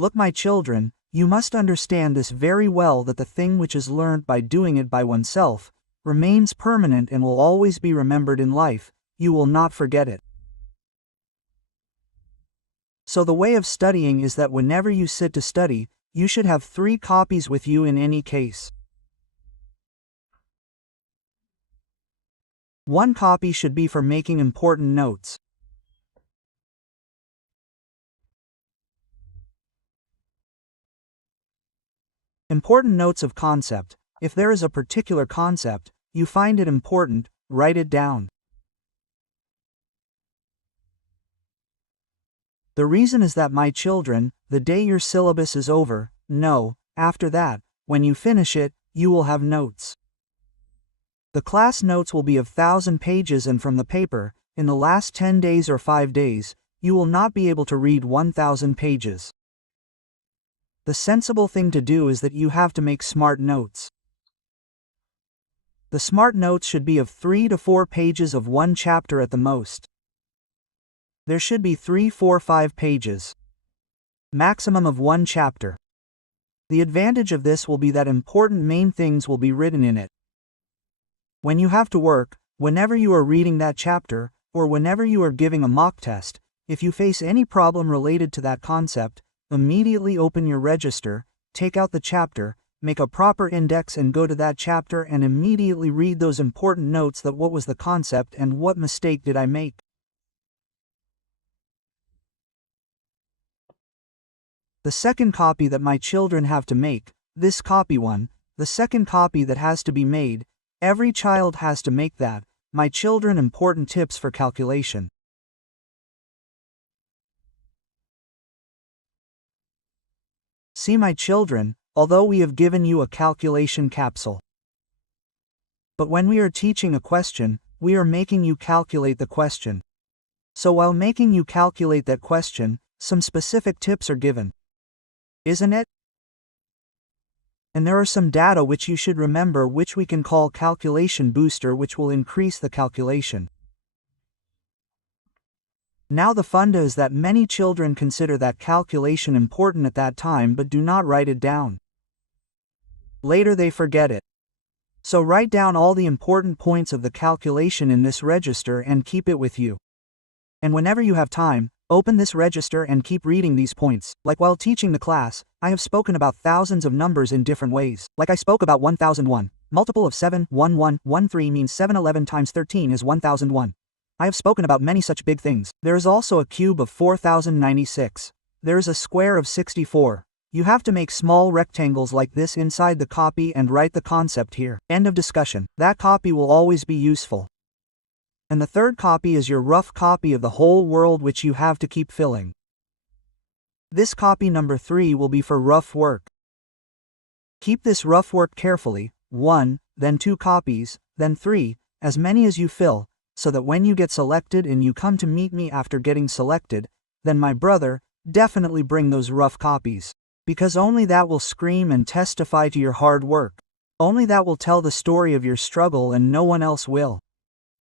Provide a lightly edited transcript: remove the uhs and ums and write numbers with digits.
Look, my children, you must understand this very well, that the thing which is learned by doing it by oneself remains permanent and will always be remembered in life. You will not forget it. So the way of studying is that whenever you sit to study, you should have 3 copies with you in any case. 1 copy should be for making important notes. Important notes of concept. If there is a particular concept, you find it important, write it down. The reason is that, my children, the day your syllabus is over, no, after that, when you finish it, you will have notes. The class notes will be of 1,000 pages, and from the paper, in the last 10 days or 5 days, you will not be able to read 1,000 pages. The sensible thing to do is that you have to make smart notes. The smart notes should be of 3 to 4 pages of 1 chapter at the most. There should be 3, 4, 5 pages. Maximum of 1 chapter. The advantage of this will be that important main things will be written in it. When you have to work, whenever you are reading that chapter, or whenever you are giving a mock test, if you face any problem related to that concept, immediately open your register, take out the chapter, make a proper index and go to that chapter and immediately read those important notes, that what was the concept and what mistake did I make. The second copy that my children have to make, this copy 1, the second copy that has to be made, every child has to make that, my children, important tips for calculation. See, my children, although we have given you a calculation capsule, but when we are teaching a question, we are making you calculate the question. So while making you calculate that question, some specific tips are given. Isn't it? And there are some data which you should remember, which we can call calculation booster, which will increase the calculation. Now the funda is that many children consider that calculation important at that time but do not write it down. Later they forget it. So write down all the important points of the calculation in this register and keep it with you. And whenever you have time, open this register and keep reading these points. Like while teaching the class, I have spoken about thousands of numbers in different ways. Like I spoke about 1001. Multiple of 71113 means 711 times 13 is 1001. I have spoken about many such big things. There is also a cube of 4096. There is a square of 64. You have to make small rectangles like this inside the copy and write the concept here. End of discussion. That copy will always be useful. And the third copy is your rough copy of the whole world, which you have to keep filling. This copy number 3 will be for rough work. Keep this rough work carefully, 1, then 2 copies, then 3, as many as you fill, so that when you get selected and you come to meet me after getting selected, then my brother, definitely bring those rough copies. Because only that will scream and testify to your hard work. Only that will tell the story of your struggle and no one else will.